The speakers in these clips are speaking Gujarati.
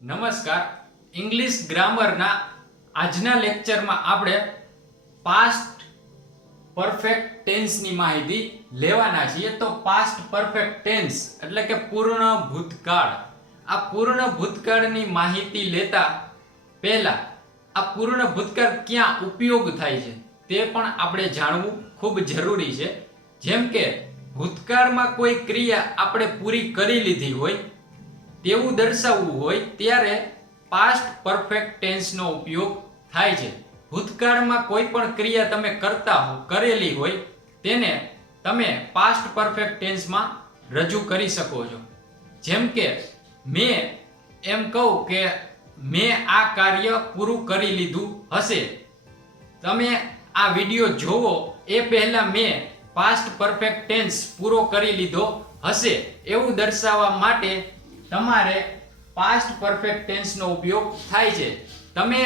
નમસ્કાર. ઇંગ્લિશ ગ્રામરના આજના લેક્ચરમાં આપણે પાસ્ટ પરફેક્ટ ટેન્સની માહિતી લેવાના છીએ. તો પાસ્ટ પરફેક્ટ ટેન્સ એટલે કે પૂર્ણ ભૂતકાળ. આ પૂર્ણ ભૂતકાળની માહિતી લેતા પહેલા આ પૂર્ણ ભૂતકાળ ક્યાં ઉપયોગ થાય છે તે પણ આપણે જાણવું ખૂબ જરૂરી છે. જેમ કે ભૂતકાળમાં કોઈ ક્રિયા આપણે પૂરી કરી લીધી હોય તેવું દર્શાવવું હોય ત્યારે પાસ્ટ પરફેક્ટ ટેન્સનો ઉપયોગ થાય છે. ભૂતકાળમાં કોઈ પણ ક્રિયા તમે કરતા હો કરેલી હોય તેને તમે પાસ્ટ પરફેક્ટ ટેન્સમાં રજૂ કરી શકો છો. જેમ કે મેં એમ કહું કે મેં આ કાર્ય પૂરું કરી લીધું હશે. તમે આ વિડિયો જોવો એ પહેલા મેં પાસ્ટ પરફેક્ટ ટેન્સ પૂરો કરી લીધો હશે એવું દર્શાવવા માટે તમારે પાસ્ટ પરફેક્ટ ટેન્સનો ઉપયોગ થાય છે. તમે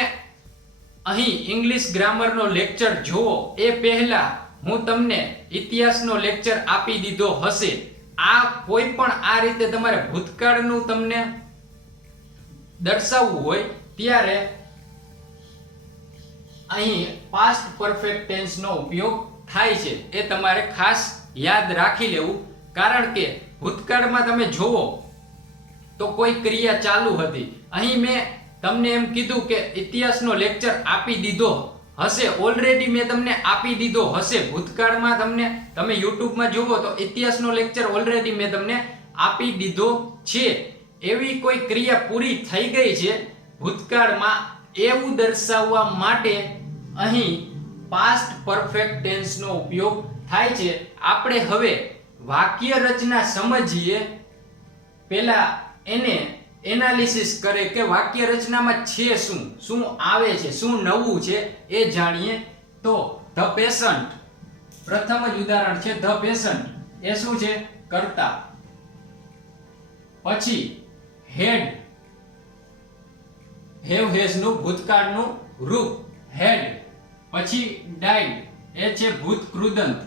અહીં ઇંગ્લિશ ગ્રામરનો લેક્ચર જુઓ એ પહેલા હું તમને ઇતિહાસનો લેક્ચર આપી દીધો હશે. આ કોઈ પણ આ રીતે તમારે ભૂતકાળનું તમને દર્શાવવું હોય ત્યારે અહીં પાસ્ટ પરફેક્ટ ટેન્સનો ઉપયોગ થાય છે. એ તમારે ખાસ યાદ રાખી લેવું. કારણ કે ભૂતકાળમાં તમે જોવો તો કોઈ ક્રિયા ચાલુ હતી. અહીં મેં તમને એમ કીધું કે ઇતિહાસનો લેક્ચર આપી દીધો હશે. ઓલરેડી મેં તમને આપી દીધો હશે. ભૂતકાળમાં તમે યુટ્યુબમાં જુઓ તો ઇતિહાસનો લેક્ચર ઓલરેડી મેં તમને આપી દીધો છે. એવી કોઈ ક્રિયા પૂરી થઈ ગઈ છે ભૂતકાળમાં એવું દર્શાવવા માટે અહીં પાસ્ટ પરફેક્ટ ટેન્સનો ઉપયોગ થાય છે. આપણે હવે વાક્ય રચના સમજીએ પહેલા એને એનાલિસિસ કરે કે વાક્ય રચનામાં છે શું આવે છે, શું નવું છે એ જાણીએ. તો ધ પેશન્ટ પ્રથમ જ ઉદાહરણ છે. ધ પેશન્ટ એ શું છે? કર્તા. પછી હેડ હેવ હેઝ નું ભૂતકાળનું રૂપ હેડ. પછી ડાઈડ એ છે ભૂત કૃદંત.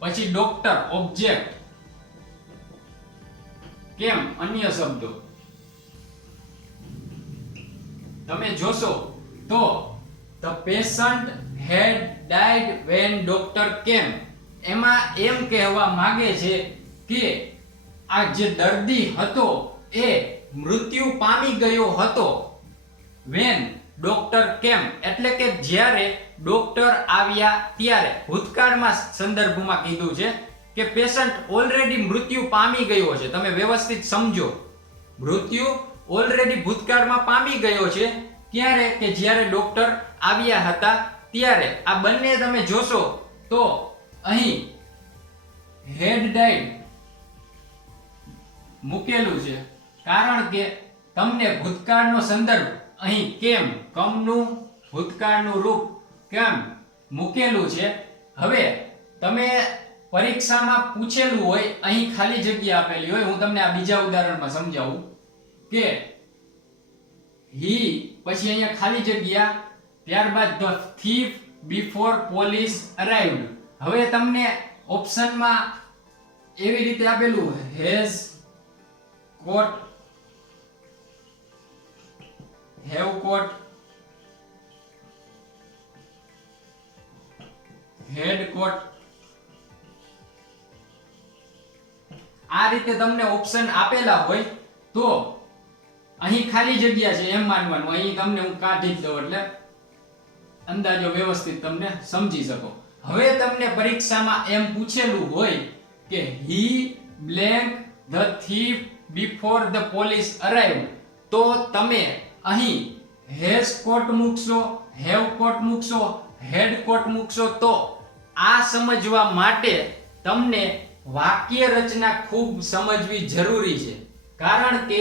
પછી ડોક્ટર ઓબ્જેક્ટ. કેમ અન્ય શબ્દો. તમે જોશો તો the patient had died when doctor came. એમાં એમ કહેવા માંગે છે કે આ જે દર્દી હતો એ મૃત્યુ પામી ગયો હતો વેન ડોક્ટર કેમ એટલે કે જ્યારે ડોક્ટર આવ્યા ત્યારે. ભૂતકાળમાં સંદર્ભમાં કીધું છે કે પેશન્ટ ઓલરેડી મૃત્યુ પામી ગયો છે. તમે વ્યવસ્થિત સમજો. મૃત્યુ ઓલરેડી ભૂતકાળમાં પામી ગયો છે ત્યારે કે જ્યારે ડોક્ટર આવ્યા હતા ત્યારે. આ બંને તમે જોશો તો અહીં હેડ ડાઈડ મૂકેલું છે કારણ કે તમને ભૂતકાળનો સંદર્ભ અહીં કેમ કમનું ભૂતકાળનું રૂપ કેમ મૂકેલું છે. હવે તમે પરીક્ષામાં પૂછેલું હોય અહીં ખાલી જગ્યા આપેલી હોય. હું તમને આ બીજા ઉદાહરણમાં સમજાવું કે હી પછી અહીંયા ખાલી જગ્યા ત્યારબાદ ધ થીફ બિફોર પોલીસ અરાઇવ્ડ. હવે તમને ઓપ્શનમાં એવી રીતે આપેલું હેઝ કોટ હેવ કોટ હેડ કોટ. આ રીતે તમને ઓપ્શન આપેલા હોય તો અહીં ખાલી જગ્યા છે એમ માનવાનું. અહીં તમને હું કાઢી દઉં એટલે અંદાજો વ્યવસ્થિત તમને સમજી શકો. હવે તમને પરીક્ષામાં એમ પૂછેલું હોય કે he blank the thief before the police arrived તો તમે અહીં હેઝ કોટ મૂકશો, હેવ કોટ મૂકશો, હેડ કોટ મૂકશો. તો આ સમજવા માટે તમને વાક્ય રચના ખૂબ સમજવી જરૂરી છે. કારણ કે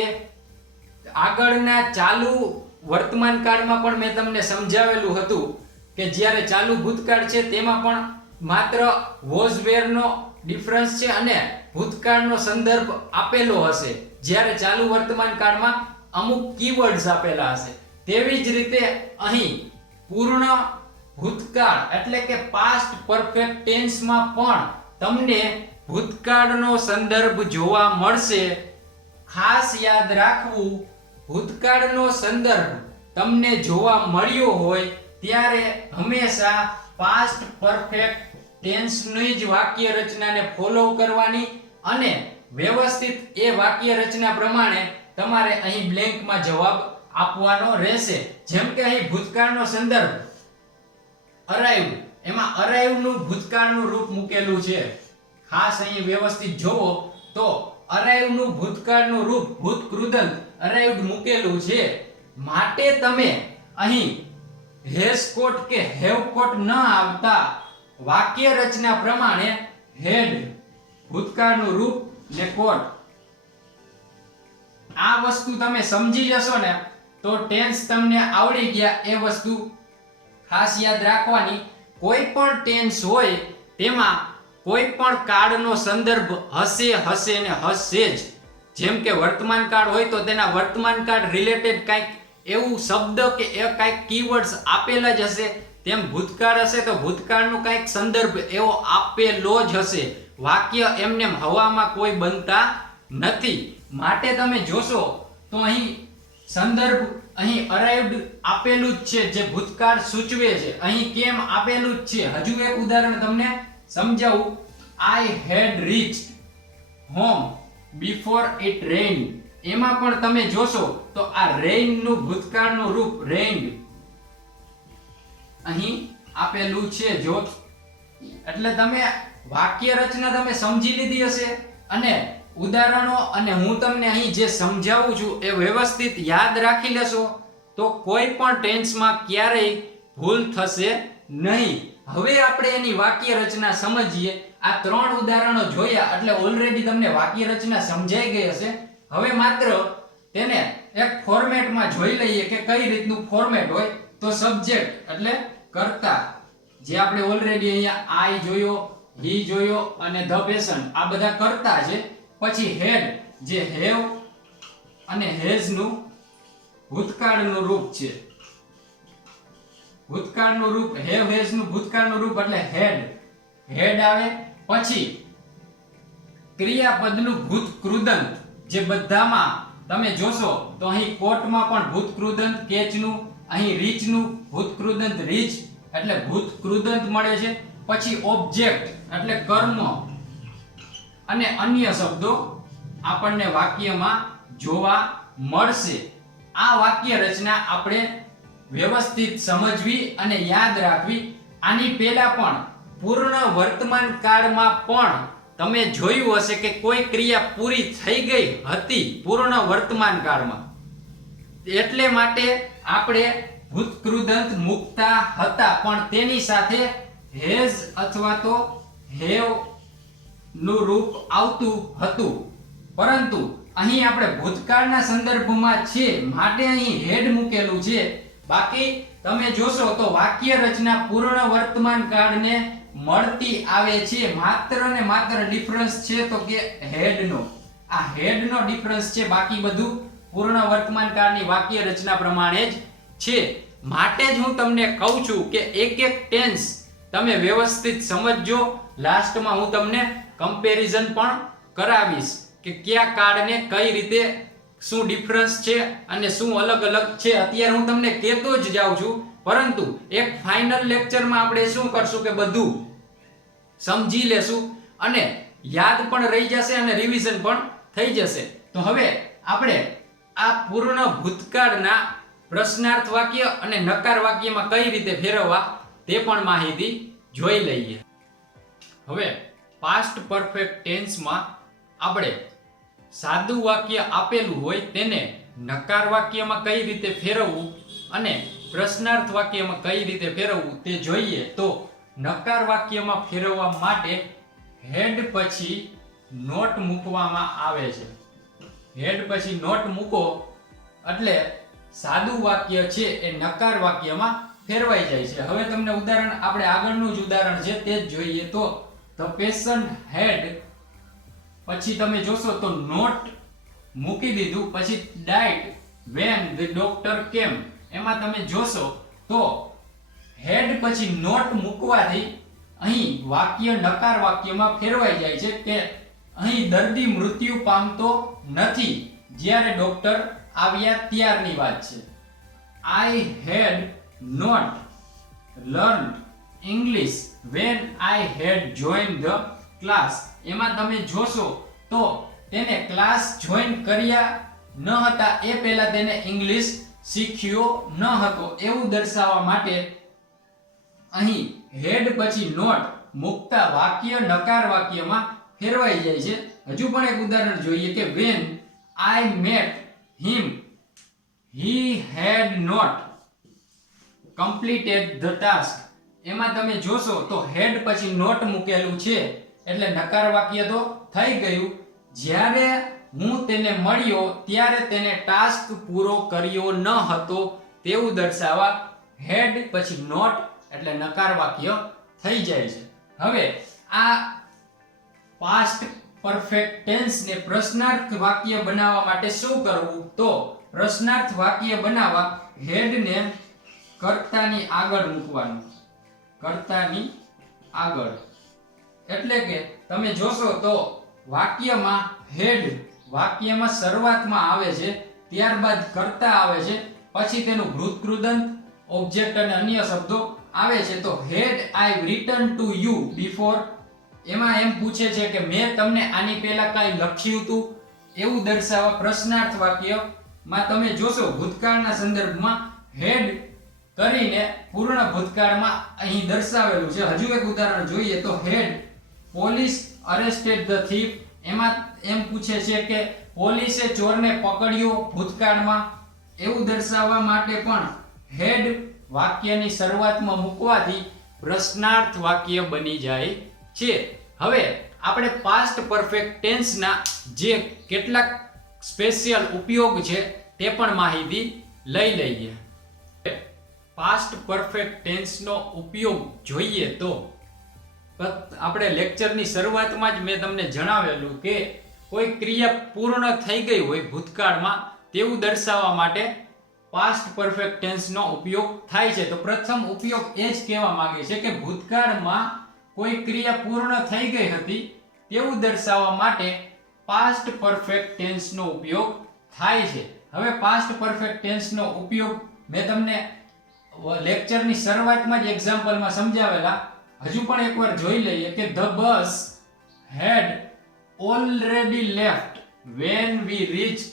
આગળના ચાલુ વર્તમાન કાળમાં પણ મેં તમને સમજાવેલું હતું કે જ્યારે ચાલુ ભૂતકાળ છે તેમાં પણ માત્ર વોઝ વેર નો ડિફરન્સ છે અને ભૂતકાળનો સંદર્ભ આપેલો હશે. જ્યારે ચાલુ વર્તમાન કાળમાં અમુક કીવર્ડ્સ આપેલા હશે. તેવી જ રીતે અહીં પૂર્ણ ભૂતકાળ એટલે કે પાસ્ટ પરફેક્ટ ટેન્સમાં પણ તમને ભૂતકાળનો સંદર્ભ જોવા મળશે. ખાસ યાદ રાખવું, ભૂતકાળનો સંદર્ભ તમને જોવા મળ્યો હોય ત્યારે હંમેશા પાસ્ટ પરફેક્ટ ટેન્સની જ વાક્ય રચનાને ફોલો કરવાની અને વ્યવસ્થિત એ વાક્ય રચના પ્રમાણે તમારે અહીં બ્લેન્કમાં જવાબ આપવાનો રહેશે. જેમ કે અહીં ભૂતકાળનો સંદર્ભ અરાઇવ્ડ, એમાં અરાઇવ્ડ નું ભૂતકાળનું રૂપ મૂકેલું છે. ખાસ અહીં વ્યવસ્થિત જોવો તો અરાઇવ્ડ નું ભૂતકાળનું રૂપ ભૂતકૃદંત અરાઇવ્ડ મૂકેલું છે. માટે તમે અહીં હેઝ કોટ કે હેવ કોટ ન આવતા વાક્ય રચના પ્રમાણે હેડ ભૂતકાળનું રૂપ ને કોટ, આ વસ્તુ તમે સમજી જશો ને તો ટેન્સ તમને આવડી ગયા. એ વસ્તુ ખાસ યાદ રાખવાની. કોઈ પણ ટેન્સ હોય તેમાં કોઈ પણ કાળનો સંદર્ભ હશે ને હશે જ. જેમ કે વર્તમાન કાળ હોય તો તેના વર્તમાન કાળ રિલેટેડ કંઈક એવું શબ્દ કે એ કંઈક કીવર્ડ્સ આપેલા જ હશે. તેમ ભૂતકાળ હશે તો ભૂતકાળનું કંઈક સંદર્ભ એવો આપેલો જ હશે. વાક્ય એમને હવામાં કોઈ બનતા નથી. માટે તમે જોશો તો અહીં સંદર્ભ અહીં અરાઇવ્ડ આપેલું જ છે જે ભૂતકાળ સૂચવે છે. અહીં કેમ આપેલું જ છે. હજુ એક ઉદાહરણ તમને સમજાવું. I had reached home before it rained. એમાં પણ તમે જોશો તો આ રેઇન નું ભૂતકાળનું રૂપ રેઇન્ડ અહીં આપેલું છે. જો એટલે તમે વાક્ય રચના તમે સમજી લીધી હશે અને ઉદાહરણો અને હું તમને અહીં જે સમજાવું છું એ વ્યવસ્થિત યાદ રાખી લેશો તો કોઈ પણ ટેન્સમાં ક્યારેય ભૂલ થશે નહીં. હવે આપણે એની વાક્ય રચના સમજીએ. આ 3 ઉદાહરણો જોયા એટલે ઓલરેડી તમને વાક્ય રચના સમજાઈ ગઈ હશે. હવે માત્ર તેને એક ફોર્મેટમાં જોઈ લઈએ કે કઈ રીતનું ફોર્મેટ હોય. તો સબ્જેક્ટ એટલે કર્તા, જે આપણે ઓલરેડી અહીંયા આઈ જોયો, હી જોયો અને ધ પેશન, આ બધા કર્તા છે. પછી હેડ જે હેવ અને હેઝ નું ભૂતકાળનું રૂપ છે. ભૂતકાળનું રૂપ હેવ હેઝ નું ભૂતકાળનું રૂપ એટલે હેડ આવે. પછી ક્રિયાપદનું ભૂતકૃદંત જે બધામાં તમે જોશો તો અહીં કોટમાં પણ ભૂતકૃદંત કેચનું, અહીં રીચનું ભૂતકૃદંત રીચ એટલે ભૂતકૃદંત મળે છે. પછી ઓબ્જેક્ટ એટલે કર્મ અને અન્ય શબ્દો આપણને વાક્યમાં જોવા મળશે. આ વાક્ય રચના આપણે વ્યવસ્થિત સમજવી અને યાદ રાખવી. આની પહેલા પણ પૂર્ણ વર્તમાન કાળમાં પણ તમે જોયું હશે કે કોઈ ક્રિયા પૂરી થઈ ગઈ હતી પૂર્ણ વર્તમાન કાળમાં, એટલે માટે આપણે ભૂતકૃદંત મૂકતા હતા પણ તેની સાથે હેઝ અથવા તો હેવ નું રૂપ આવતું હતું. પરંતુ અહીં આપણે ભૂતકાળના સંદર્ભમાં છે માટે અહીં હેડ મૂકેલું છે. બાકી તમે જોશો તો વાક્ય રચના પૂર્ણ વર્તમાન કાળને મળતી આવે છે. માત્ર ને માત્ર ડિફરન્સ છે તો કે હેડનો, આ હેડનો ડિફરન્સ છે. બાકી બધું પૂર્ણ વર્તમાન કાળની વાક્ય રચના પ્રમાણે જ છે. માટે જ હું તમને કહું છું કે એક ટેન્સ તમે વ્યવસ્થિત સમજજો. લાસ્ટમાં હું તમને કમ્પેરિઝન પણ કરાવીશ કે કયા કાળને કઈ રીતે શું ડિફરન્સ છે અને શું અલગ અલગ છે. અત્યારે હું તમને કહેતો જ જાઉં છું, પરંતુ એક ફાઇનલ લેક્ચરમાં આપણે શું કરશું કે બધું સમજી લેશું અને યાદ પણ રહી જશે અને રિવિઝન પણ થઈ જશે. તો હવે આપણે આ પૂર્ણ ભૂતકાળના પ્રશ્નાર્થ વાક્ય અને નકાર વાક્યમાં કઈ રીતે ફેરવવા તે પણ માહિતી જોઈ લઈએ. હવે પાસ્ટ પરફેક્ટ ટેન્સમાં આપણે સાદું વાક્ય આપેલું હોય તેને નકાર વાક્યમાં કઈ રીતે ફેરવવું અને પ્રશ્નાર્થ વાક્યમાં કઈ રીતે ફેરવવું તે જોઈએ. તો નકાર વાક્યમાં ફેરવવા માટે હેડ પછી નોટ મૂકવામાં આવે છે. હેડ પછી નોટ મૂકો એટલે સાદું વાક્ય છે એ નકાર વાક્યમાં ફેરવાઈ જાય છે. હવે તમને ઉદાહરણ આપણે આગળનું જ ઉદાહરણ છે તે જ જોઈએ. તો ધ પેશન્ટ હેડ પછી તમે જોશો તો નોટ મૂકી દીધું, પછી died when the doctor came, એમાં તમે જોશો તો હેડ પછી નોટ મૂકવાથી અહીં વાક્ય નકાર વાક્યમાં ફેરવાઈ જાય છે કે અહીં દર્દી મૃત્યુ પામતો નથી જ્યારે ડોક્ટર આવ્યા ત્યારની વાત છે. I had not learned English when I had joined the class. એમાં તમે જોશો તો તેને ક્લાસ જોઈન કર્યા ન હતા એ પહેલા તેને ઇંગ્લિશ શીખ્યો ન હતો એવું દર્શાવવા માટે અહીં હેડ પછી નોટ મુકતા વાક્ય નકાર વાક્યમાં ફેરવાઈ જાય છે. હજુ પણ એક ઉદાહરણ જોઈએ કે when I met him he had not completed the task. એમાં તમે જોશો તો હેડ પછી નોટ મૂકેલું છે એટલે નકાર વાક્ય તો થઈ ગયું. જ્યારે હું તેને મળ્યો ત્યારે તેને ટાસ્ક પૂરો કર્યો ન હતો તેવું દર્શાવવા હેડ પછી નોટ એટલે નકાર વાક્ય થઈ જાય છે. હવે આ પાસ્ટ પરફેક્ટ ટેન્સ ને પ્રશ્નાર્થ વાક્ય બનાવવા માટે શું કરવું? તો પ્રશ્નાર્થ વાક્ય બનાવવા હેડ ને કર્તાની આગળ મૂકવાનું. કર્તાની આગળ એટલે કે તમે જોશો તો વાક્યમાં હેડ વાક્યમાં શરૂઆતમાં આવે છે, ત્યારબાદ કર્તા આવે છે, પછી તેનું ભૂતકૃદંત ઓબ્જેક્ટ અને અન્ય શબ્દો આવે છે. તો હેડ આઈ રિટન ટુ યુ બિફોર એમાં એમ પૂછે છે કે મેં તમને આની પહેલા કાંઈ લખ્યું હતું એવું દર્શાવવા પ્રશ્નાર્થ વાક્યમાં તમે જોશો ભૂતકાળના સંદર્ભમાં હેડ કરીને પૂર્ણ ભૂતકાળમાં અહીં દર્શાવેલું છે. હજુ એક ઉદાહરણ જોઈએ તો હેડ પોલીસ અરેસ્ટેડ ધ થીફ એમાં એમ પૂછે છે કે પોલીસે ચોરને પકડ્યો ભૂતકાળમાં એવું દર્શાવવા માટે પણ હેડ વાક્યની શરૂઆતમાં મૂકવાથી પ્રશ્નાર્થ વાક્ય બની જાય છે. હવે આપણે પાસ્ટ પરફેક્ટ ટેન્સના જે કેટલાક સ્પેશિયલ ઉપયોગ છે તે પણ માહિતી લઈ લઈએ. પાસ્ટ પરફેક્ટ ટેન્સનો ઉપયોગ જોઈએ તો આપણે લેક્ચરની શરૂઆતમાં જ મેં તમને જણાવેલું કે કોઈ ક્રિયા પૂર્ણ થઈ ગઈ હોય ભૂતકાળમાં તેવું દર્શાવવા માટે પાસ્ટ પરફેક્ટ ટેન્સનો ઉપયોગ થાય છે. તો પ્રથમ ઉપયોગ એ જ કહેવા માંગે છે કે ભૂતકાળમાં કોઈ ક્રિયા પૂર્ણ થઈ ગઈ હતી તેવું દર્શાવવા માટે પાસ્ટ પરફેક્ટ ટેન્સનો ઉપયોગ થાય છે. હવે પાસ્ટ પરફેક્ટ ટેન્સનો ઉપયોગ મેં તમને લેક્ચરની શરૂઆતમાં જ એક્ઝામ્પલમાં સમજાવેલા. હજુ પણ એકવાર જોઈ લઈએ કે the bus had already left when we reached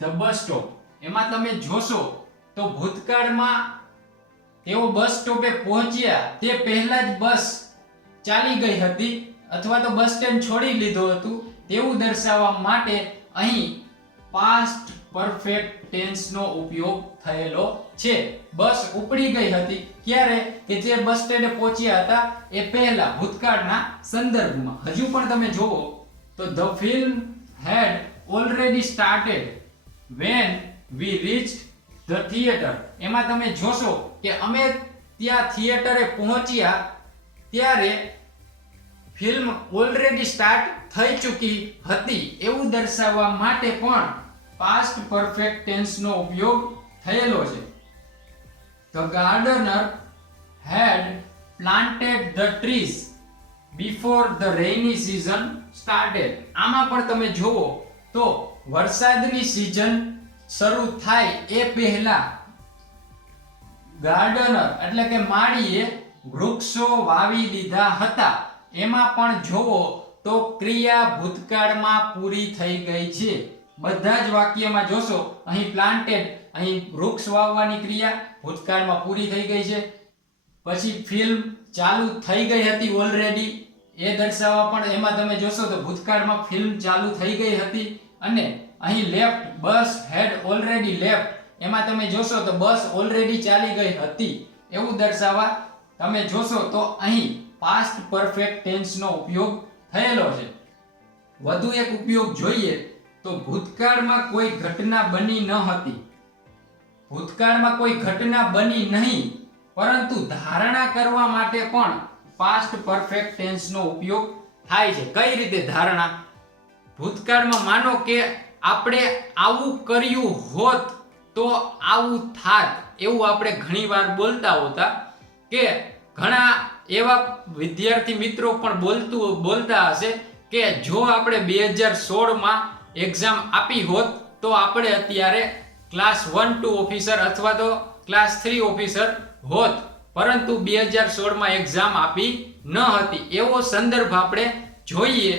the bus stop. એમાં તમે જોશો તો ભૂતકાળમાં તેઓ બસ સ્ટોપે પહોંચ્યા તે પહેલા જ બસ ચાલી ગઈ હતી અથવા તો બસ સ્ટેન્ડ છોડી લીધું હતું તેવું દર્શાવવા માટે અહીં પાસ્ટ પરફેક્ટ ટેન્સનો ઉપયોગ થયેલો છે. બસ ઉપડી ગઈ હતી ક્યારે? કે જે બસ સ્ટેન્ડે પહોંચ્યા હતા એ પહેલા ભૂતકાળના સંદર્ભમાં. હજુ પણ તમે જોવો તો the film had already started when we reached the theater. એમાં તમે જોશો કે અમે ત્યાં થિયેટરે પહોંચ્યા ત્યારે ફિલ્મ ઓલરેડી સ્ટાર્ટ થઈ ચૂકી હતી એવું દર્શાવવા માટે પણ પાસ્ટ પરફેક્ટ ટેન્સનો ઉપયોગ થયેલો છે. The gardener had planted the trees before the rainy season started. આમાં પણ તમે જોવો તો વરસાદની સિઝન શરૂ થાય એ પહેલા ગાર્ડનર એટલે કે માળીએ વૃક્ષો વાવી દીધા હતા. એમાં પણ જોવો તો ક્રિયા ભૂતકાળમાં પૂરી થઈ ગઈ છે. બધા જ વાક્યમાં જોશો અહીં પ્લાન્ટેડ અહીં વૃક્ષ વાવવાની ક્રિયા ભૂતકાળમાં પૂરી થઈ ગઈ છે. પછી ફિલ્મ ચાલુ થઈ ગઈ હતી ઓલરેડી એ દર્શાવવા પણ એમાં તમે જોશો તો ભૂતકાળમાં ફિલ્મ ચાલુ થઈ ગઈ હતી. અને અહીં left bus had already left એમાં તમે જોશો તો બસ ઓલરેડી ચાલી ગઈ હતી એવું દર્શાવવા તમે જોશો તો અહીં પાસ્ટ પરફેક્ટ ટેન્સનો ઉપયોગ થયેલો છે. વધુ એક ઉપયોગ જોઈએ તો ભૂતકાળમાં કોઈ ઘટના બની ન હતી. ભૂતકાળમાં કોઈ ઘટના બની નહીં પરંતુ ધારણા કરવા માટે પણ પાસ્ટ પરફેક્ટ ટેન્સનો ઉપયોગ થાય છે. કઈ રીતે ધારણા? ભૂતકાળમાં માનો કે આપણે આવું કર્યું હોત તો આવું થાત એવું આપણે ઘણીવાર બોલતા હોતા કે ઘણા એવા વિદ્યાર્થી મિત્રો પણ બોલતા હશે કે જો આપણે 2016 એક્ઝામ આપી હોત તો આપણે અત્યારે ક્લાસ 1-2 ઓફિસર અથવા તો ક્લાસ 3 ઓફિસર હોત, પરંતુ 2016 એક્ઝામ આપી ન હતી. એવો સંદર્ભ આપણે જોઈએ.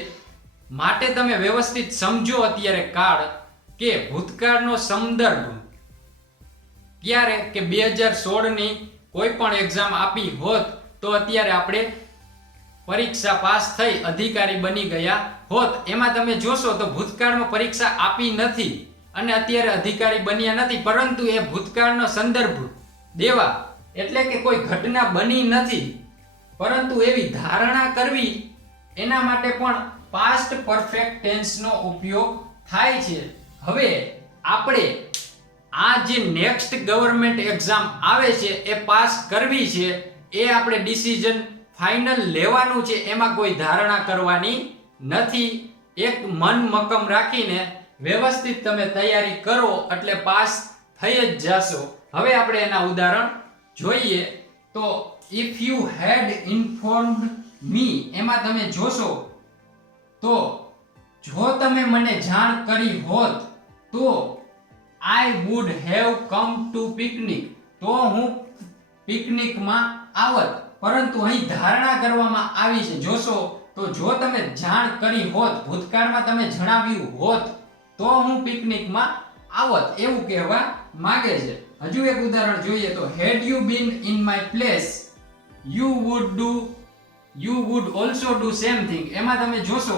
માટે તમે વ્યવસ્થિત સમજો અત્યારે કાળ કે ભૂતકાળનો સંદર્ભ ક્યારે કે 2016 કોઈ પણ એક્ઝામ આપી હોત તો અત્યારે આપણે પરીક્ષા પાસ થઈ અધિકારી બની ગયા હોત. એમાં તમે જોશો તો ભૂતકાળમાં પરીક્ષા આપી નથી અને અત્યારે અધિકારી બન્યા નથી, પરંતુ એ ભૂતકાળનો સંદર્ભ દેવા એટલે કે કોઈ ઘટના બની નથી, પરંતુ એવી ધારણા કરવી એના માટે પણ પાસ્ટ પરફેક્ટ ટેન્સનો ઉપયોગ થાય છે. હવે આપણે આ જે નેક્સ્ટ ગવર્નમેન્ટ એક્ઝામ આવે છે એ પાસ કરવી છે, એ આપણે ડિસિઝન ફાઇનલ લેવાનું છે, એમાં કોઈ ધારણા કરવાની નથી. એક મન મક્કમ રાખીને વ્યવસ્થિત તમે તૈયારી કરો એટલે પાસ થઈ જ જશો. હવે આપણે એના ઉદાહરણ જોઈએ. તો ઇફ યુ હેડ ઇન્ફોર્મ્ડ મી, એમાં તમે જોશો તો જો તમે મને જાણ કરી હોત તો I would have come to picnic, તો હું પિકનિકમાં આવત. પરંતુ અહીં ધારણા કરવામાં આવી છે. જોશો તો જો તમે જાણ કરી હોત, ભૂતકાળમાં તમે જણાવ્યું હોત તો હું પિકનિકમાં આવત, એવું કહેવા માંગે છે. હજુ એક ઉદાહરણ જોઈએ તો had you been in my place you would also do same thing. એમાં તમે જોશો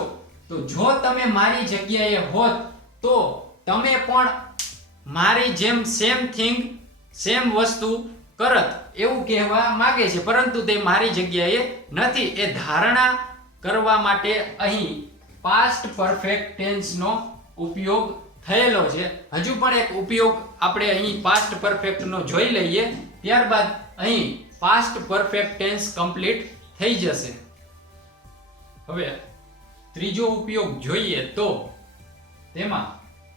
તો જો તમે મારી જગ્યાએ હોત તો તમે પણ મારી જેમ સેમ વસ્તુ કરત, એવું કહેવા માંગે છે. પરંતુ તે મારી જગ્યાએ નથી. એ ધારણા કરવા માટે અહીં પાસ્ટ પરફેક્ટ ટેન્સનો ઉપયોગ થયેલો છે. હજુ પણ એક ઉપયોગ આપણે અહીં પાસ્ટ પરફેક્ટ નો જોઈ લઈએ, ત્યારબાદ અહીં પાસ્ટ પરફેક્ટ ટેન્સ કમ્પ્લીટ થઈ જશે. હવે ત્રીજો ઉપયોગ જોઈએ તો તેમાં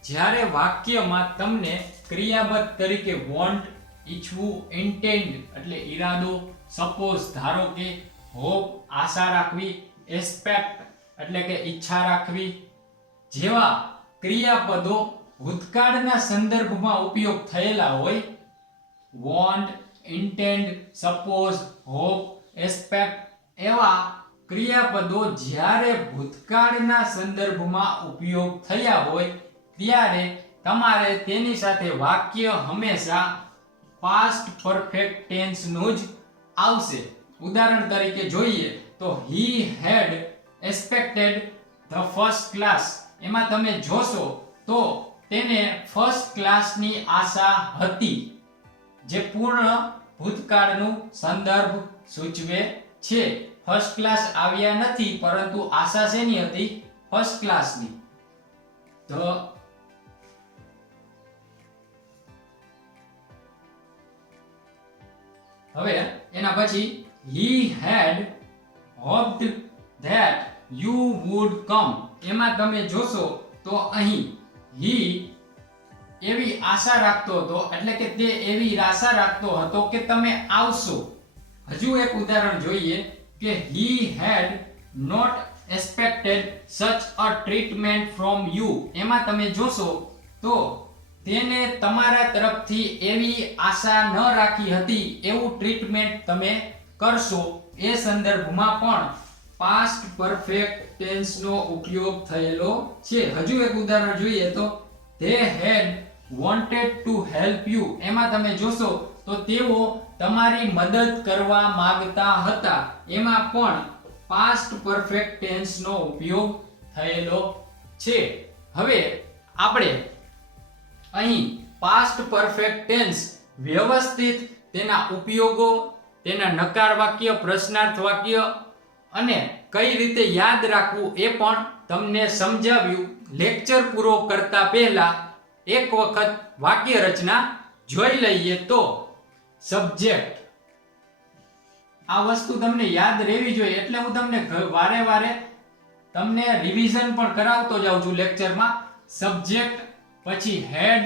જ્યારે વાક્યમાં તમને ક્રિયાપદ તરીકે વોન્ટ, ઈચ્છવું, ઇન્ટેન્ડ એટલે ઈરાદો, સપોઝ ધારો કે, હોપ આશા રાખવી, એક્સપેક્ટ એટલે કે ઈચ્છા રાખવી જેવા ક્રિયાપદો ભૂતકાળના સંદર્ભમાં ઉપયોગ થયેલા હોય, want, intend, suppose, hope, expect એવા ક્રિયાપદો જ્યારે ભૂતકાળના સંદર્ભમાં ઉપયોગ થયા હોય ત્યારે તમારે તેની સાથે વાક્ય હંમેશા પાસ્ટ પરફેક્ટ ટેન્સ નું જ આવશે. ઉદાહરણ તરીકે જોઈએ તો he had expected the first class, એમાં તમે જોશો તો તેને ફર્સ્ટ ક્લાસની આશા હતી, જે પૂર્ણ ભૂતકાળનું સંદર્ભ સૂચવે છે. ફર્સ્ટ ક્લાસ આવ્યા નથી, પરંતુ આશા શેની હતી? ફર્સ્ટ ક્લાસની. તો હવે એના પછી he had hoped that you would come, એમાં તમે જોશો તો અહીં he એવી આશા રાખતો હતો, એટલે કે તે એવી આશા રાખતો હતો કે તમે આવશો. હજુ એક ઉદાહરણ જોઈએ કે he had not expected such a treatment from you, એમાં તમે જોશો તો તેને તમારા તરફથી એવી આશા ન રાખી હતી એવું ટ્રીટમેન્ટ તમે કરશો. એ સંદર્ભમાં પણ પાસ્ટ પરફેક્ટ ટેન્સ નો ઉપયોગ થયેલો છે. હજુ એક ઉદાહરણ જોઈએ તો they had wanted to help you, એમાં તમે જોશો તો તેઓ તમારી મદદ કરવા માંગતા હતા, એમાં પણ પાસ્ટ પરફેક્ટ ટેન્સ નો ઉપયોગ થયેલો છે. હવે આપણે અહીં પાસ્ટ પરફેક્ટ ટેન્સ વ્યવસ્થિત તેના ઉપયોગો, તેના નકાર વાક્ય, પ્રશ્નાર્થ વાક્ય અને કઈ રીતે યાદ રાખવું એ પણ તમને સમજાવ્યું. લેક્ચર પૂરો કરતા પહેલા એક વખત વાક્ય રચના જોઈ લઈએ. તો સબ્જેક્ટ, આ વસ્તુ તમને યાદ રહેવી જોઈએ, એટલે હું તમને વારે વારે તમને રિવિઝન પણ કરાવતો જાઉં છું લેક્ચરમાં. સબ્જેક્ટ, પછી હેડ,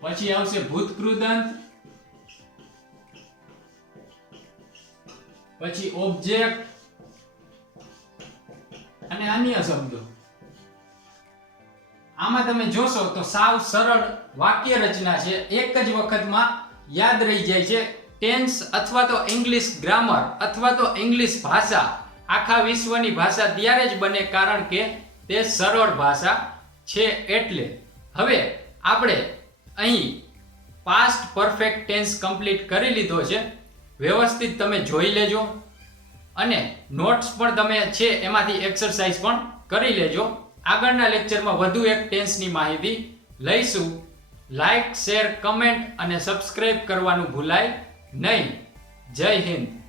પછી આવશે ભૂતકૃદંત, પછી ઓબ્જેક્ટ અને અન્ય શબ્દો. આમાં તમે જોશો તો સાવ સરળ વાક્ય રચના છે, એક જ વખતમાં યાદ રહી જાય છે. ટેન્સ અથવા તો ઇંગ્લિશ ગ્રામર અથવા તો ઇંગ્લિશ ભાષા આખા વિશ્વની ભાષા ત્યારે જ બને કારણ કે તે સરળ ભાષા છે. એટલે હવે આપણે અહીં પાસ્ટ પરફેક્ટ ટેન્સ કમ્પ્લીટ કરી લીધો છે. વ્યવસ્થિત તમે જોઈ લેજો અને નોટ્સ પણ તમે છે એમાંથી એક્સરસાઇઝ પણ કરી લેજો. આગળના લેક્ચરમાં વધુ એક ટેન્સની માહિતી લઈશું. લાઈક, શેર, કમેન્ટ અને સબસ્ક્રાઇબ કરવાનું ભૂલાય નહીં. જય હિન્દ.